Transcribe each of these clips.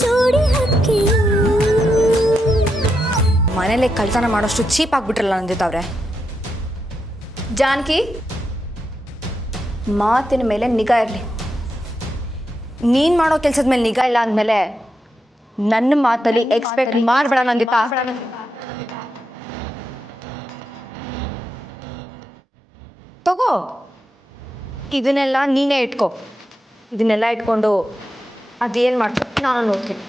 ಜೋಡಿ ಹಕ್ಕಿಯು. ಮನೇಲೆ ಕಳ್ತನ ಮಾಡೋಷ್ಟು ಚೀಪ್ ಆಗ್ಬಿಟ್ರಲ್ಲ ನಂದಿತಾವ್ರೆ. ಜಾನಕಿ, ಮಾತಿನ ಮೇಲೆ ನಿಗಾ ಇರಲಿ. ನೀನು ಮಾಡೋ ಕೆಲಸದ ಮೇಲೆ ನಿಗಾ ಇಲ್ಲ ಅಂದಮೇಲೆ ನನ್ನ ಮಾತಲ್ಲಿ ಎಕ್ಸ್ಪೆಕ್ಟ್ ಮಾಡಬೇಡ ನಂದಿತಾ. ತಗೋ, ಇದನ್ನೆಲ್ಲ ನೀನೇ ಇಟ್ಕೋ. ಇದನ್ನೆಲ್ಲ ಇಟ್ಕೊಂಡು ಅದೇನು ಮಾಡ್ಕೊ ನಾನು ನೋಡ್ತೀನಿ.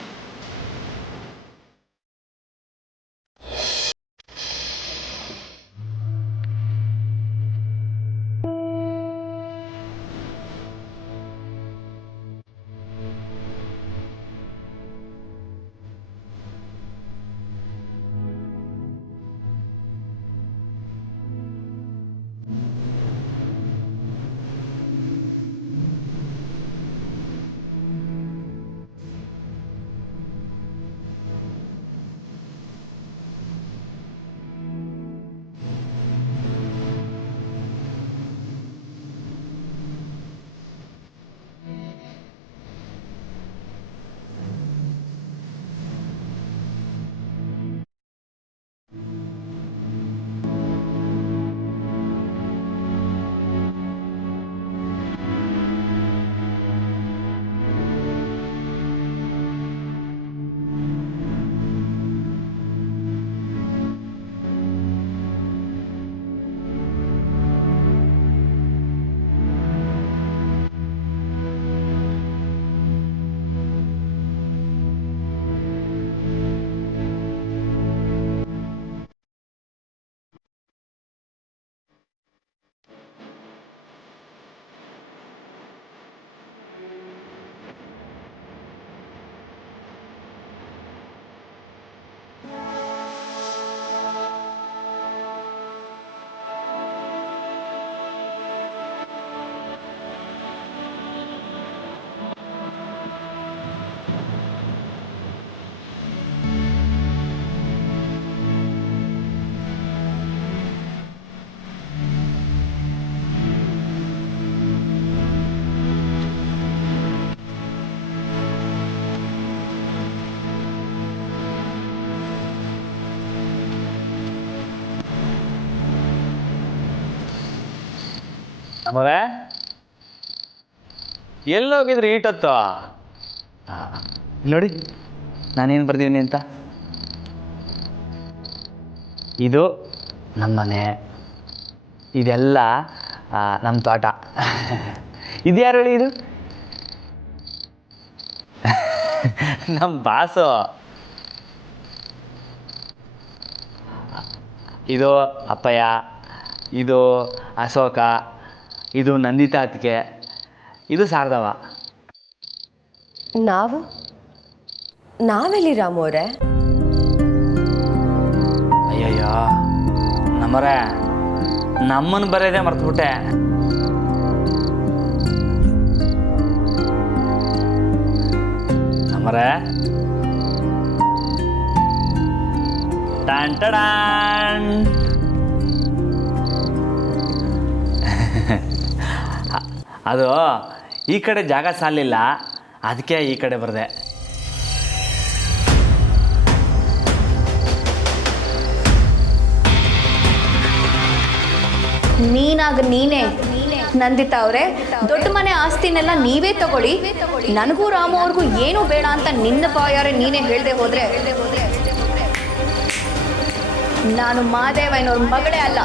ನಮಗೆ ಎಲ್ಲೋಗಿದ್ರಿ ಈಟತ್ತು? ನೋಡಿ ನಾನೇನು ಬರ್ದೀನಿ ಅಂತ. ಇದು ನಮ್ಮ ಮನೆ, ಇದೆಲ್ಲ ನಮ್ಮ ತೋಟ. ಇದು ಯಾರು ಹೇಳಿ? ಇದು ನಮ್ಮ ಬಾಸು. ಇದು ಅಪ್ಪಯ್ಯ, ಇದು ಅಶೋಕ, ಇದು ನಂದಿತಾ ಅತ್ತಿಗೆ, ಇದು ಶಾರದವ. ನಾವೆಲ್ಲಿ ರಾಮು ಅವರೇ? ಅಯ್ಯಯ್ಯೋ ನಮ್ಮರೇ, ನಮ್ಮನ್ನು ಬರೆಯೋದೇ ಮರ್ತುಬಿಟ್ಟೆ. ನಮ್ಮರೇ, ಟಾನ್ ಟಾನ್. ಅದು ಈ ಕಡೆ ಜಾಗ ಸಾಲಿಲ್ಲ, ಅದಕ್ಕೆ ಈ ಕಡೆ ಬರದೆ. ನೀನೇ ನಂದಿತಾ ಅವರೇ, ದೊಡ್ಡ ಮನೆ ಆಸ್ತಿನೆಲ್ಲ ನೀವೇ ತಗೊಳ್ಳಿ, ನನಗೂ ರಾಮು ಅವ್ರಿಗೂ ಏನೂ ಬೇಡ ಅಂತ ನಿನ್ನ ಬಾಯಾರೆ ನೀನೇ ಹೇಳ್ದೆ ಹೋದ್ರೆ ನಾನು ಮಾದೇವಯ್ಯನವ್ರ ಮಗಳೇ ಅಲ್ಲ.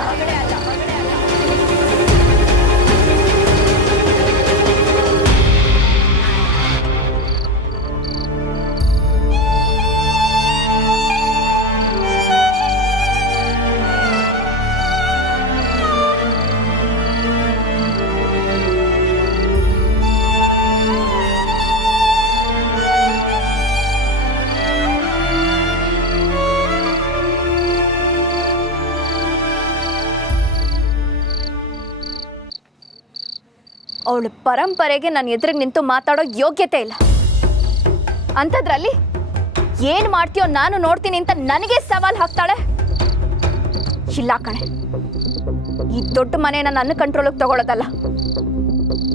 ಅವಳ ಪರಂಪರೆಗೆ ನಾನು ಎದುರಿಗೆ ನಿಂತು ಮಾತಾಡೋ ಯೋಗ್ಯತೆ ಇಲ್ಲ. ಅಂಥದ್ರಲ್ಲಿ ಏನು ಮಾಡ್ತೀಯೋ ನಾನು ನೋಡ್ತೀನಿ ಅಂತ ನನಗೆ ಸವಾಲು ಹಾಕ್ತಾಳೆ. ಇಲ್ಲ ಕಣೆ, ಈ ದೊಡ್ಡ ಮನೇನ ನನ್ನ ಕಂಟ್ರೋಲಿಗೆ ತಗೊಳ್ಳೋದಲ್ಲ,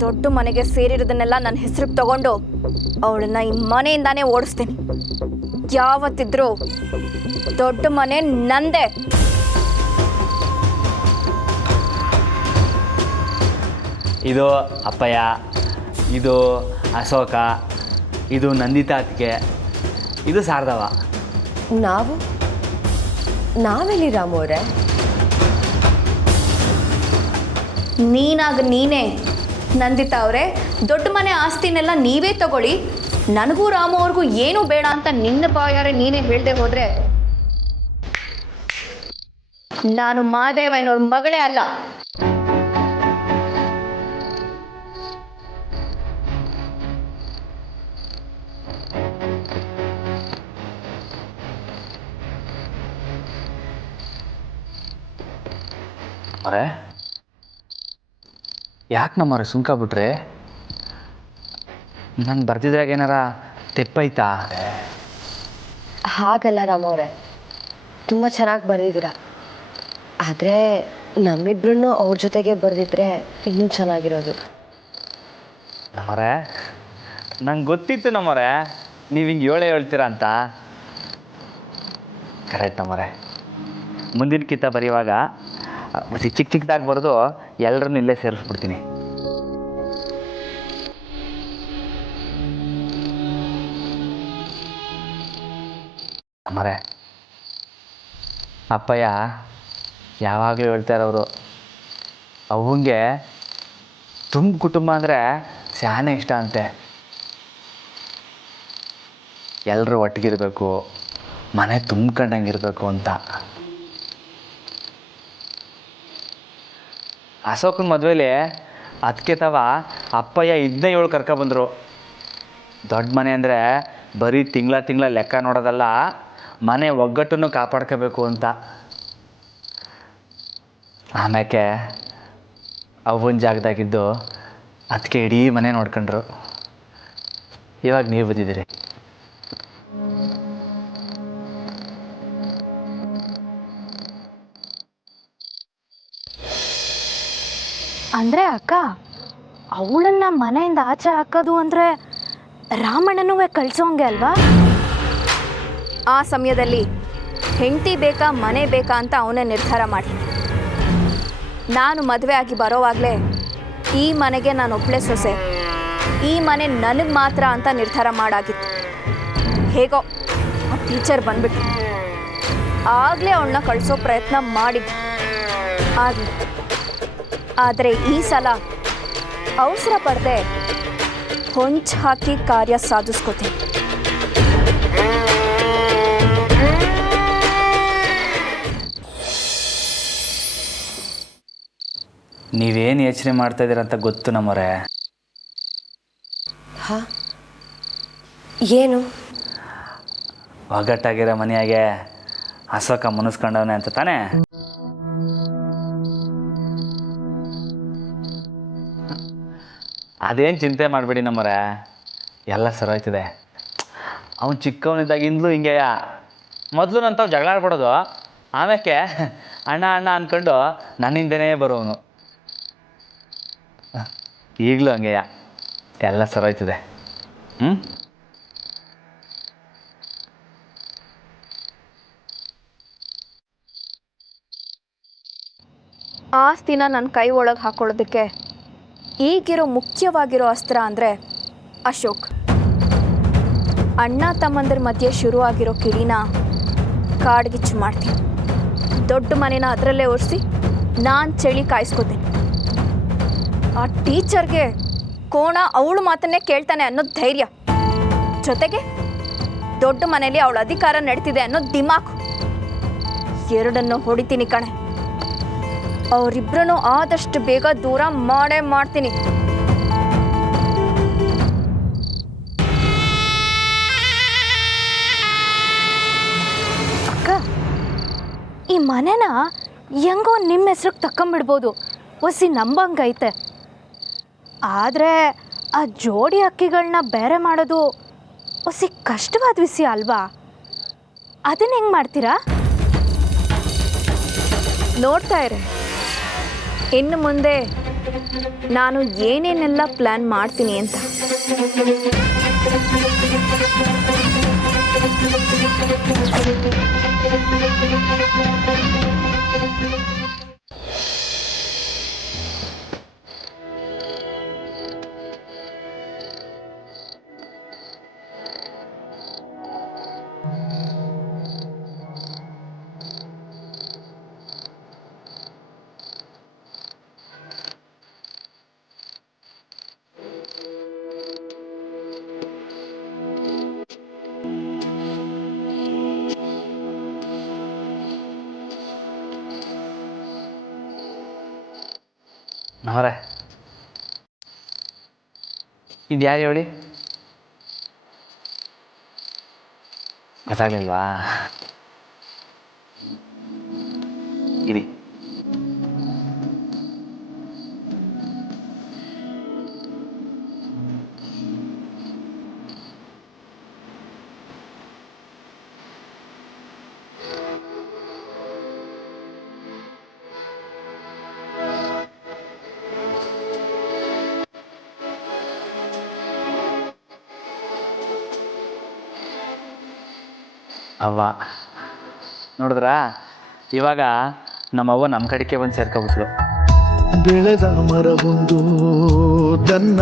ದೊಡ್ಡ ಮನೆಗೆ ಸೇರಿರೋದನ್ನೆಲ್ಲ ನನ್ನ ಹೆಸರಿಗೆ ತಗೊಂಡು ಅವಳನ್ನ ಈ ಮನೆಯಿಂದಾನೇ ಓಡಿಸ್ತೀನಿ. ಯಾವತ್ತಿದ್ರೂ ದೊಡ್ಡ ಮನೆ ನಂದೇ. ಇದು ಅಪ್ಪಯ್ಯ, ಇದು ಅಶೋಕ, ಇದು ನಂದಿತಾ ಅತ್ತಿಗೆ, ಇದು ಶಾರದವ. ನಾವೆಲ್ಲಿ ರಾಮು ಅವರೇ? ನೀನೇ ನಂದಿತಾ ಅವರೇ, ದೊಡ್ಡ ಮನೆ ಆಸ್ತಿನೆಲ್ಲ ನೀವೇ ತಗೊಳ್ಳಿ, ನನಗೂ ರಾಮು ಅವ್ರಿಗೂ ಏನೂ ಬೇಡ ಅಂತ ನಿನ್ನ ಬಾಯಾರೆ ನೀನೇ ಹೇಳ್ದೆ ಹೋದ್ರೆ ನಾನು ಮಾದೇವಯ್ಯನವ್ರ ಮಗಳೇ ಅಲ್ಲ. ಅವರೇ ಯಾಕೆ ನಮ್ಮವ್ರೆ ಸುಮ್ಕಾಬಿಟ್ರೆ? ನಾನು ಬರ್ತಿದ್ರಾಗ ಏನಾರ ತೆಪ್ಪೈತಾ? ಹಾಗಲ್ಲ ರಾಮು ಅವರೇ, ತುಂಬ ಚೆನ್ನಾಗಿ ಬರೆದಿದ್ದೀರ. ಆದರೆ ನಮ್ಮಿಬ್ರು ಅವ್ರ ಜೊತೆಗೆ ಬರೆದಿದ್ರೆ ಇನ್ನೂ ಚೆನ್ನಾಗಿರೋದು. ನಮ್ಮರೆ ನಂಗೆ ಗೊತ್ತಿತ್ತು ನಮ್ಮರೆ ನೀವು ಹಿಂಗೆ ಹೇಳ್ತೀರಾ ಅಂತ. ಕರೆಕ್ಟ್ ನಮ್ಮರೆ, ಮುಂದಿನ ಕಿತ್ತ ಬರೆಯುವಾಗ ಚಿಕ್ಕದಾಗಿ ಬರೆದು ಎಲ್ಲರನ್ನೂ ಇಲ್ಲೇ ಸೇರಿಸ್ಬಿಡ್ತೀನಿ. ನಮ್ಮರೆ ಅಪ್ಪಯ್ಯ ಯಾವಾಗಲೂ ಹೇಳ್ತಾ ಇರೋರು, ಅವಂಗೆ ತುಂಬ ಕುಟುಂಬ ಅಂದರೆ ಶಾನೆ ಇಷ್ಟ ಅಂತೆ. ಎಲ್ಲರೂ ಒಟ್ಟಿಗಿರಬೇಕು, ಮನೆ ತುಂಬ್ಕೊಂಡಂಗಿರಬೇಕು ಅಂತ. ಅಶೋಕನ ಮದುವೆಲಿ ಅದಕ್ಕೆ ತವ ಅಪ್ಪಯ್ಯ 17 ಕರ್ಕೊಬಂದರು. ದೊಡ್ಡ ಮನೆ ಅಂದರೆ ಬರೀ ತಿಂಗಳ ಲೆಕ್ಕ ನೋಡೋದಲ್ಲ, ಮನೆ ಒಗ್ಗಟ್ಟನ್ನು ಕಾಪಾಡ್ಕೋಬೇಕು ಅಂತ. ಆಮ್ಯಾಕೆ ಅವನ ಜಾಗದಾಗಿದ್ದು ಅದಕ್ಕೆ ಇಡೀ ಮನೆ ನೋಡ್ಕೊಂಡ್ರು. ಇವಾಗ ನೀವು ಬಂದಿದ್ದೀರಿ. ಅಂದರೆ ಅಕ್ಕ, ಅವಳನ್ನ ಮನೆಯಿಂದ ಆಚೆ ಹಾಕೋದು ಅಂದರೆ ರಾಮಣ್ಣನೂ ಕಳಿಸೋಂಗೆ ಅಲ್ವಾ? ಆ ಸಮಯದಲ್ಲಿ ಹೆಂಡತಿ ಬೇಕಾ ಮನೆ ಬೇಕಾ ಅಂತ ಅವನೇ ನಿರ್ಧಾರ ಮಾಡಿ. ನಾನು ಮದುವೆ ಆಗಿ ಬರೋವಾಗಲೇ ಈ ಮನೆಗೆ ನಾನು ಒಬ್ಬಳೇ ಸೊಸೆ, ಈ ಮನೆ ನನಗೆ ಮಾತ್ರ ಅಂತ ನಿರ್ಧಾರ ಮಾಡಾಗಿತ್ತು. ಹೇಗೋ ಆ ಟೀಚರ್ ಬಂದ್ಬಿಟ್ಟು ಆಗಲೇ ಅವಳನ್ನ ಕಳಿಸೋ ಪ್ರಯತ್ನ ಮಾಡಿದ್ದು ಆಗಲಿ. ಆದರೆ ಈ ಸಲ ಅವಸರ ಪಡದೆ ಹೊಂಚ್ ಹಾಕಿ ಕಾರ್ಯ ಸಾಧಿಸ್ಕೋತೀನಿ. ನೀವೇನು ಯೋಚನೆ ಮಾಡ್ತಾ ಇದ್ದೀರ ಅಂತ ಗೊತ್ತು ನಮ್ಮರೆ. ಏನು? ಒಗ್ಗಟ್ಟಾಗಿರೋ ಮನೆಯಾಗೆ ಅಶೋಕ ಮುನಿಸ್ಕೊಂಡವನೆ ಅಂತ ತಾನೇ? ಅದೇನು ಚಿಂತೆ ಮಾಡಬೇಡಿ ನಮ್ಮರೆ, ಎಲ್ಲ ಸರೋಯ್ತದೆ. ಅವನು ಚಿಕ್ಕವನಿದ್ದಾಗಿಂದಲೂ ಹಿಂಗೆಯ. ಮೊದಲು ನನ್ನ ತಾವು ಜಗಳ ಆಡ್ಬಿಡೋದು, ಆಮೇಲೆ ಅಣ್ಣ ಅಂದ್ಕೊಂಡು ನನ್ನಿಂದನೇ ಬರೋವನು. ಈಗಲೂ ಹಂಗೆಯ, ಎಲ್ಲ ಸರೋಯ್ತದೆ. ಆಸ್ತಿನ ನನ್ನ ಕೈ ಒಳಗೆ ಹಾಕೊಳ್ಳೋದಕ್ಕೆ ಈಗಿರೋ ಮುಖ್ಯವಾಗಿರೋ ಅಸ್ತ್ರ ಅಂದರೆ ಅಶೋಕ್. ಅಣ್ಣ ತಮ್ಮಂದ್ರ ಮಧ್ಯೆ ಶುರುವಾಗಿರೋ ಕಿಡಿನ ಕಾಡ್ಗಿಚ್ಚು ಮಾಡ್ತೀನಿ. ದೊಡ್ಡ ಮನೇನ ಅದರಲ್ಲೇ ಒರೆಸಿ ನಾನು ಚಳಿ ಕಾಯಿಸ್ಕೋತೀನಿ. ಆ ಟೀಚರ್ಗೆ ಕೋಣ ಅವಳು ಮಾತನ್ನೇ ಕೇಳ್ತಾನೆ ಅನ್ನೋ ಧೈರ್ಯ, ಜೊತೆಗೆ ದೊಡ್ಡ ಮನೇಲಿ ಅವಳ ಅಧಿಕಾರ ನಡೀತಿದೆ ಅನ್ನೋ ದಿಮಾಕು, ಎರಡನ್ನು ಹೊಡಿತೀನಿ ಕಣೆ. ಅವರಿಬ್ಬರನ್ನು ಆದಷ್ಟು ಬೇಗ ದೂರ ಮಾಡೇ ಮಾಡ್ತೀನಿ. ಅಕ್ಕ, ಈ ಮನೆನ ಹೆಂಗೋ ನಿಮ್ಮ ಹೆಸ್ರಿಗೆ ತಕ್ಕೊಂಬಿಡ್ಬೋದು, ಒಸಿ ನಂಬಂಗೈತೆ. ಆದರೆ ಆ ಜೋಡಿ ಅಕ್ಕಿಗಳನ್ನ ಬೇರೆ ಮಾಡೋದು ಒಸಿ ಕಷ್ಟವಾದ ವಿಷಯ ಅಲ್ವಾ? ಅದನ್ನ ಹೆಂಗೆ ಮಾಡ್ತೀರಾ? ನೋಡ್ತಾ ಇರಿ, ಇನ್ನು ಮುಂದೆ ನಾನು ಏನೇನೆಲ್ಲ ಪ್ಲ್ಯಾನ್ ಮಾಡ್ತೀನಿ ಅಂತ. ಅವರೇ, ಇದು ಯಾರು ಹೇಳಿ? ಗೊತ್ತಾಗ್ಲಿಲ್ವಾ? ಇರಿ. ಅವ್ವ ನೋಡಿದ್ರಾ, ಇವಾಗ ನಮ್ಮವ್ವ ನಮ್ಮ ಕಡೆಗೆ ಬಂದು ಸೇರ್ಕೊಬಿಟ್ಲು. ಬೆಳೆದ ಮರವೊಂದು ತನ್ನ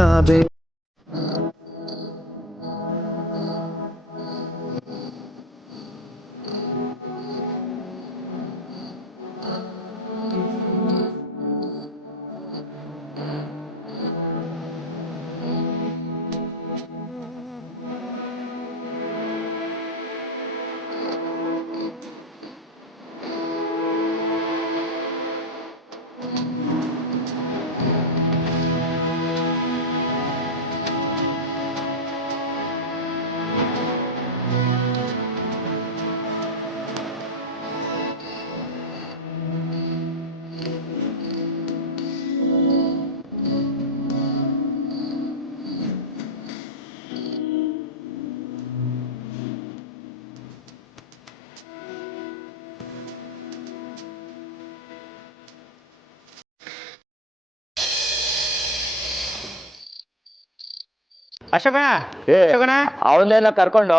ಅಶೋಕಣ ಅವನ್ನೇನೋ ಕರ್ಕೊಂಡು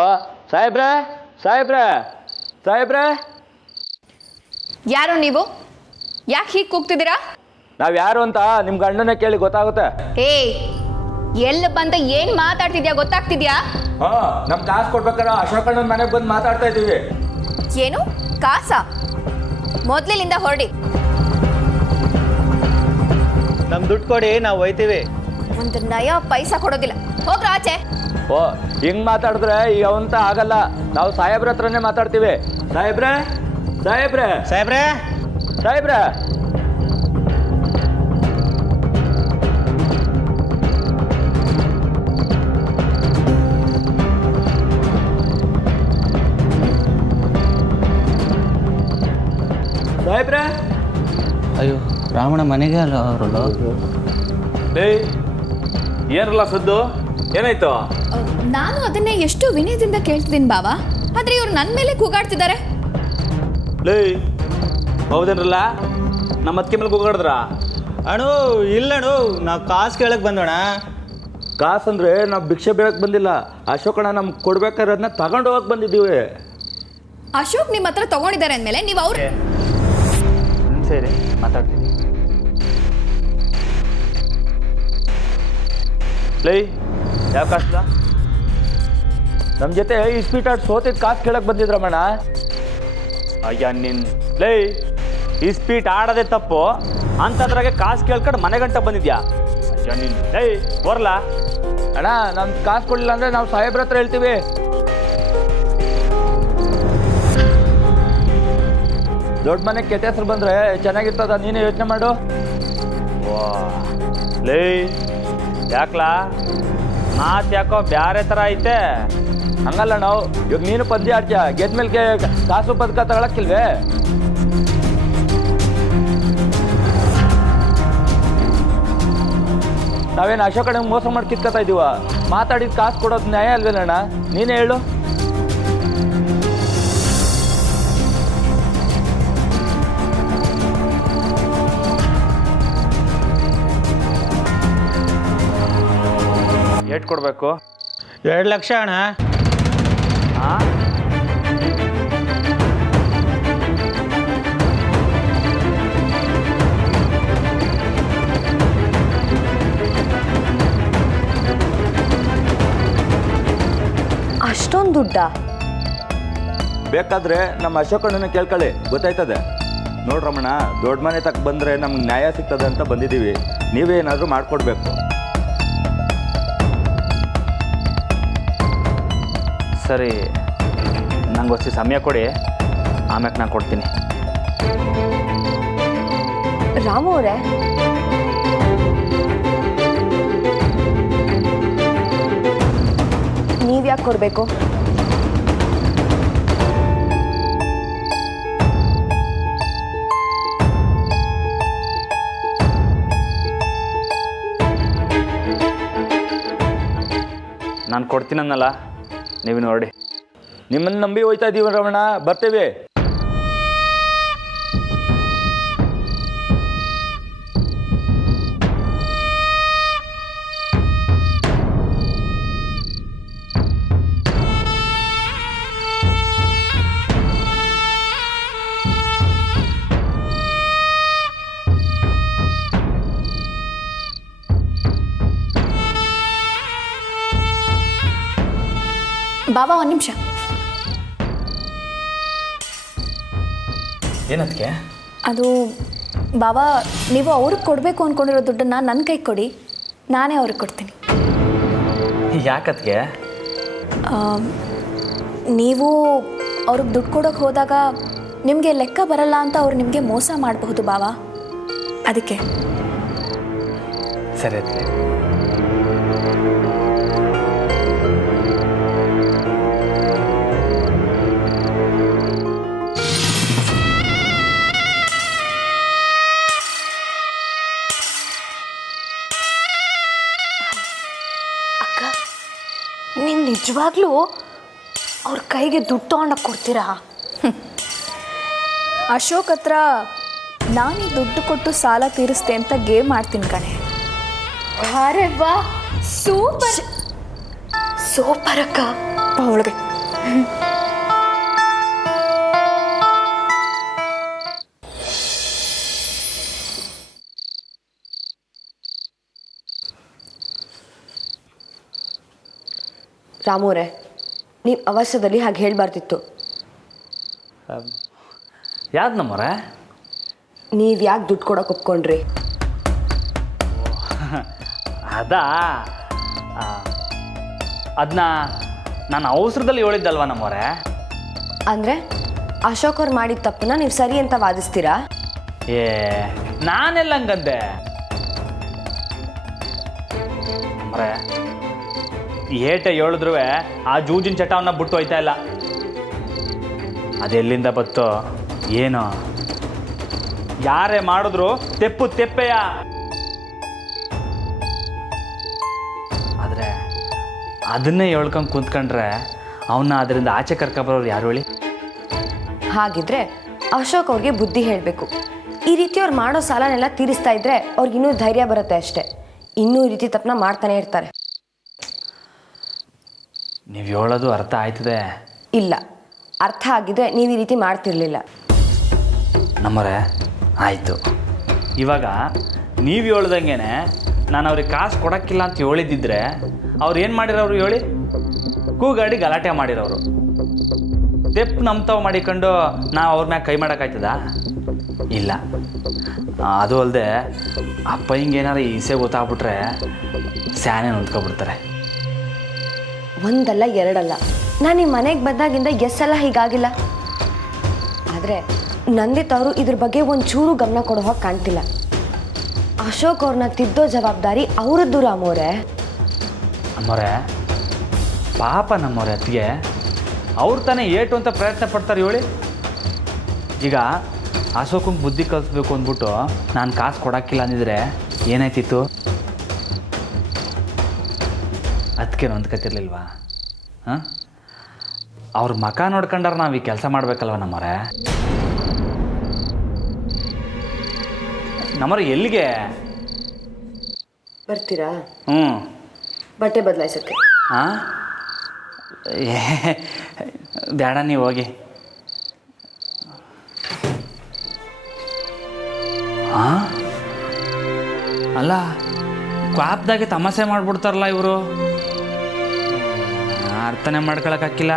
ಸಾಹೇಬ್ರೆ ಸಾಹೇಬ್ರೆ ಸಾಹೇಬ್ರೆ. ಯಾರು ನೀವು? ಯಾಕೆ ಹೀಗೆ ಕೂಗ್ತಿದ್ದೀರಾ? ನಾವು ಯಾರು ಅಂತ ನಿಮ್ಮ ಗಂಡನೇ ಕೇಳಿ ಗೊತ್ತಾಗುತ್ತೆ. ಏಯ್, ಎಲ್ಲಿ ಬಂದ ಏನ್ ಮಾತಾಡ್ತಿದ್ಯಾ ಗೊತ್ತಾಗ್ತಿದ್ಯಾ? ನಮ್ಮ ಕಾಸು ಕೊಡ್ಬೇಕಾದ್ರೆ ಅಶೋಕಣ್ಣನ ಮನೆಗೆ ಬಂದು ಮಾತಾಡ್ತಾ ಇದ್ದೀವಿ. ಏನು ಕಾಸ? ಮೊದ್ಲಿನಿಂದ ಹೊರಡಿ. ನಮ್ ದುಡ್ಡು ಕೊಡಿ, ನಾವು ಒಯ್ತೀವಿ. ಒಂದು ನಯ ಪೈಸಾ ಕೊಡೋದಿಲ್ಲ. ಹೋಗ್ರ ಆಚೆ. ಓ, ಹಿಂಗ್ ಮಾತಾಡಿದ್ರೆ ಈಗ ಅವಂತ ಆಗಲ್ಲ. ನಾವು ಸಾಹೇಬ್ರ ಹತ್ರನೇ ಮಾತಾಡ್ತೀವಿ. ಸಾಹೇಬ್ರೆ ಸಾಹೇಬ್ರೆ ಸಾಹೇಬ್ರೆ ಸಾಹೇಬ್ರೆ. ಸಾಹೇಬ್ರೆ. ಅಯ್ಯೋ, ರಾಮಣ್ಣ ಮನೆಗೆ ಅಲ್ಲ ಅವರಲ್ಲ. ಏನಲ್ಲ ಸದ್ದು, ಏನಾಯ್ತು? ನಾನು ಅದನ್ನೇ ಎಷ್ಟು ವಿನಯದಿಂದ ಕೇಳ್ತಿದ್ದೀನಿ ಬಾವಾ, ಆದ್ರೆ ಇವ್ರು ನನ್ನ ಮೇಲೆ ಕೂಗಾಡ್ತಿದ್ದಾರೆ. ಲೇ, ಹೌದೇನ್ರಲ್ಲ? ನಮ್ಮ ಅತ್ತಿಗೆ ಮೇಲೆ ಕೂಗಾಡಿದ್ರ? ಅಣ್ಣು ಇಲ್ಲಣ್ಣು, ನಾವು ಕಾಸು ಕೇಳಕ್ ಬಂದೋಣ. ಕಾಸಂದ್ರೆ ನಾವು ಭಿಕ್ಷೆ ಬೇಡಕ್ಕೆ ಬಂದಿಲ್ಲ. ಅಶೋಕಣ್ಣ ನಮ್ಗೆ ಕೊಡ್ಬೇಕಾದ್ರದನ್ನ ತಗೊಂಡು ಹೋಗಕ್ಕೆ ಬಂದಿದ್ದೀವಿ. ಅಶೋಕ್ ನಿಮ್ಮ ಹತ್ರ ತಗೊಂಡಿದ್ದಾರೆ ಅಂದಮೇಲೆ ನೀವು ಅವ್ರು ಸರಿ ಮಾತಾಡ್ತೀನಿ. ಲೈ, ಯಾವ ಕಾಸ್ಲ? ನಮ್ಮ ಜೊತೆ ಇಸ್ಪೀಟ್ ಆಡ್ ಸೋತಿದ್ ಕಾಸು ಕೇಳಕ್ಕೆ ಬಂದಿದ್ರಮ್ಮಣ್ಣ. ಅಯ್ಯ ನಿನ್ ಲೈ, ಇಸ್ಪೀಟ್ ಆಡೋದೇ ತಪ್ಪು ಅಂತದ್ರಾಗೆ ಕಾಸು ಕೇಳ್ಕೊಂಡು ಮನೆ ಗಂಟ ಬಂದಿದ್ಯಾ? ಅಯ್ಯ ನಿನ್ ಲೈ, ಬರ್ಲಾ ಅಣ್ಣ. ನಮ್ಗೆ ಕಾಸು ಕೊಡಲಿಲ್ಲ ಅಂದ್ರೆ ನಾವು ಸಾಹೇಬ್ರ ಹತ್ರ ಹೇಳ್ತೀವಿ. ದೊಡ್ಡ ಮನೆ ಕೆಟ್ಟ ಹೆಸರು ಬಂದ್ರೆ ಚೆನ್ನಾಗಿರ್ತದ, ನೀನೇ ಯೋಚನೆ ಮಾಡು. ವಾ ಲೇ, ಯಾಕ್ಲಾ ಮಾತು ಯಾಕೋ ಬ್ಯಾರೆ ಥರ ಐತೆ? ಹಂಗಲ್ಲ, ನಾವು ಇವಾಗ ನೀನು ಪದ್ಯ ಆಡ್ತೀಯ, ಗೆದ್ಮೇಲೆ ಕಾಸು ಪದಕ ತಗೊಳಕ್ಕಿಲ್ವೇ? ನಾವೇನು ಅಶೋಕಣ್ಣ ಮೋಸ ಮಾಡಿ ಕಿತ್ಕೊತಾ ಇದೀವ? ಮಾತಾಡಿದ ಕಾಸು ಕೊಡೋದು ನ್ಯಾಯ ಅಲ್ವೇನಣ್ಣ? ನೀನೇ ಹೇಳು. ಎಷ್ಟು ಕೊಡಬೇಕು? 2 ಲಕ್ಷ ಅಣ್ಣ. ಹಾಂ, ಅಷ್ಟೊಂದು ದುಡ್ಡಾ? ಬೇಕಾದ್ರೆ ನಮ್ಮ ಅಶೋಕಣ್ಣನ ಕೇಳ್ಕೊಳ್ಳಿ, ಗೊತ್ತಾಯ್ತದೆ. ನೋಡ್ರಮ್ಮಣ್ಣ, ದೊಡ್ಡ ಮನೆ ತಕ್ಕ ಬಂದರೆ ನಮ್ಗೆ ನ್ಯಾಯ ಸಿಗ್ತದೆ ಅಂತ ಬಂದಿದ್ದೀವಿ. ನೀವೇನಾದರೂ ಮಾಡಿಕೊಡ್ಬೇಕು. ಸರಿ, ನಂಗೆ ಹೊಸ ಸಮಯ ಕೊಡಿ, ಆಮ್ಯಾಕೆ ನಾನು ಕೊಡ್ತೀನಿ. ರಾಮು ಅವರೇ, ನೀವ್ಯಾಕೆ ಕೊಡಬೇಕು? ನಾನು ಕೊಡ್ತೀನನ್ನಲ್ಲ, ನೀವು ನೋಡಿ. ನಿಮ್ಮನ್ನು ನಂಬಿ ಹೋಯ್ತಾ ಇದ್ದೀವಿ ರಮಣ, ಬರ್ತೇವೆ. ಬಾಬಾ, ಒಂದು ನಿಮಿಷ. ಏನದಕ್ಕೆ? ಅದು ಬಾಬಾ, ನೀವು ಅವ್ರಿಗೆ ಕೊಡಬೇಕು ಅಂದ್ಕೊಂಡಿರೋ ದುಡ್ಡನ್ನು ನನ್ನ ಕೈಗೆ ಕೊಡಿ, ನಾನೇ ಅವ್ರಿಗೆ ಕೊಡ್ತೀನಿ. ಯಾಕತ್ಗೆ? ನೀವು ಅವ್ರಿಗೆ ದುಡ್ಡು ಕೊಡೋಕೆ ಹೋದಾಗ ನಿಮಗೆ ಲೆಕ್ಕ ಬರಲ್ಲ ಅಂತ ಅವ್ರು ನಿಮಗೆ ಮೋಸ ಮಾಡಬಹುದು ಬಾಬಾ, ಅದಕ್ಕೆ. ಸರಿ ಅದಕ್ಕೆ. ನೀವು ನಿಜವಾಗ್ಲೂ ಅವ್ರ ಕೈಗೆ ದುಡ್ಡು ತೊಗೊಂಡೋಗಿ ಕೊಡ್ತೀರಾ? ಅಶೋಕ್ ಹತ್ರ ನಾನೇ ದುಡ್ಡು ಕೊಟ್ಟು ಸಾಲ ತೀರಿಸ್ತೆ ಅಂತ ಗೇಮ್ ಮಾಡ್ತೀನಿ ಕಣೆ. ಅರೆ ವಾ, ಸೂಪರ್ ಸೂಪರ್ ಅಕ್ಕ. ಒಳಗೆ ರಾಮು ಅವರೇ, ನೀವು ಅವಶ್ಯದಲ್ಲಿ ಹಾಗೆ ಹೇಳಬಾರ್ದಿತ್ತು. ಯಾವ್ದು ನಮ್ಮರೆ? ನೀವು ಯಾಕೆ ದುಡ್ಡು ಕೊಡೋಕೆ ಒಪ್ಕೊಂಡ್ರಿ? ಅದಾ, ಅದನ್ನ ನಾನು ಅವಸರದಲ್ಲಿ ಹೇಳಿದ್ದಲ್ವ ನಮ್ಮವರೇ. ಅಂದರೆ ಅಶೋಕ್ ಅವ್ರು ಮಾಡಿದ ತಪ್ಪನ್ನ ನೀವು ಸರಿ ಅಂತ ವಾದಿಸ್ತೀರಾ? ಏ, ನಾನೆಲ್ಲ ಹಂಗಂದೆ ನಮ್ಮರೆ. ಏಟೆ ಹೇಳಿದ್ರು ಆ ಜೂಜಿನ ಚಟವನ್ನ ಬಿಟ್ಟು ಹೋಯ್ತಾ ಇಲ್ಲ. ಅದೆಲ್ಲಿಂದ ಬತ್ತೋ ಏನೋ, ಯಾರೇ ಮಾಡಿದ್ರು ತೆಪ್ಪು ತೆಪ್ಪೆಯ. ಆದರೆ ಅದನ್ನೇ ಹೇಳ್ಕೊಂಡು ಕುಂತ್ಕೊಂಡ್ರೆ ಅವನ್ನ ಅದರಿಂದ ಆಚೆ ಕರ್ಕೊಬರೋರು ಯಾರು ಹೇಳಿ? ಹಾಗಿದ್ರೆ ಅಶೋಕ್ ಅವ್ರಿಗೆ ಬುದ್ಧಿ ಹೇಳಬೇಕು. ಈ ರೀತಿ ಅವ್ರು ಮಾಡೋ ಸಾಲನೆಲ್ಲ ತೀರಿಸ್ತಾ ಇದ್ರೆ ಅವ್ರಿಗೆ ಇನ್ನೂ ಧೈರ್ಯ ಬರುತ್ತೆ ಅಷ್ಟೇ. ಇನ್ನೂ ಈ ರೀತಿ ತಪ್ಪನ್ನ ಮಾಡ್ತಾನೆ ಇರ್ತಾರೆ. ನೀವು ಹೇಳೋದು ಅರ್ಥ ಆಯ್ತದೆ? ಇಲ್ಲ, ಅರ್ಥ ಆಗಿದ್ರೆ ನೀವು ಈ ರೀತಿ ಮಾಡ್ತಿರ್ಲಿಲ್ಲ. ನಮ್ಮರೆ ಆಯಿತು. ಇವಾಗ ನೀವು ಹೇಳ್ದಂಗೆ ನಾನು ಅವ್ರಿಗೆ ಕಾಸು ಕೊಡೋಕ್ಕಿಲ್ಲ ಅಂತ ಹೇಳಿದ್ದಿದ್ರೆ ಅವ್ರು ಏನು ಮಾಡಿರೋರು ಹೇಳಿ? ಕೂಗಾಡಿ ಗಲಾಟೆ ಮಾಡಿರೋರು. ತೆಪ್ಪು ನಮ್ತಾವ್ ಮಾಡಿಕೊಂಡು ನಾವು ಅವ್ರ ಮ್ಯಾಗ ಕೈ ಮಾಡೋಕ್ಕಾಯ್ತದ? ಇಲ್ಲ. ಅದು ಅಲ್ಲದೆ ಅಪ್ಪ ಹಿಂಗೇನಾರು ಈಸೆ ಗೊತ್ತಾಗ್ಬಿಟ್ರೆ ಸ್ಯಾನೆ ಹೊಂದ್ಕೊಬಿಡ್ತಾರೆ. ಒಂದಲ್ಲ ಎರಡಲ್ಲ, ನಾನು ಈ ಮನೆಗೆ ಬಂದಾಗಿಂದ ಎಸ್ಸೆಲ್ಲ ಹೀಗಾಗಿಲ್ಲ. ಆದರೆ ನಂದಿತ್ ಅವರು ಇದ್ರ ಬಗ್ಗೆ ಒಂಚೂರು ಗಮನ ಕೊಡೋ ಹಾಗೆ ಕಾಣ್ತಿಲ್ಲ. ಅಶೋಕ್ ಅವ್ರನ್ನ ತಿದ್ದೋ ಜವಾಬ್ದಾರಿ ಅವರದ್ದು ರಾಮೋರೆ. ನಮ್ಮವ್ರೆ ಪಾಪ ನಮ್ಮವ್ರೆ ಅತ್ತಿಗೆ, ಅವ್ರು ತಾನೇ ಏಟು ಅಂತ ಪ್ರಯತ್ನ ಪಡ್ತಾರೆ ಹೇಳಿ. ಈಗ ಅಶೋಕಂಗೆ ಬುದ್ಧಿ ಕಲಿಸ್ಬೇಕು ಅಂದ್ಬಿಟ್ಟು ನಾನು ಕಾಸು ಕೊಡೋಕ್ಕಿಲ್ಲ ಅಂದಿದ್ರೆ ಏನಾಯ್ತಿತ್ತು? ಅದಕ್ಕೆ ಹೊಂದ್ಕತಿರ್ಲಿಲ್ವಾ? ಹಾಂ, ಅವ್ರ ಮಕ ನೋಡ್ಕೊಂಡ್ರೆ ನಾವು ಈ ಕೆಲಸ ಮಾಡ್ಬೇಕಲ್ವ ನಮ್ಮವ್ರೆ? ನಮ್ಮವ್ರೆ ಎಲ್ಲಿಗೆ ಬರ್ತೀರಾ? ಬಟ್ಟೆ ಬದಲಾಯಿಸೋಕ್ಕೆ. ಹಾಂ ಬೇಡ ನೀವು ಹೋಗಿ. ಹಾಂ ಅಲ್ಲ ಕ್ವಾಪ್ದಾಗೆ ತಮಾಷೆ ಮಾಡಿಬಿಡ್ತಾರಲ್ಲ ಇವರು, ಅರ್ಥನೇ ಮಾಡ್ಕೊಳಕ್ಕಾಗಿಲ್ಲ.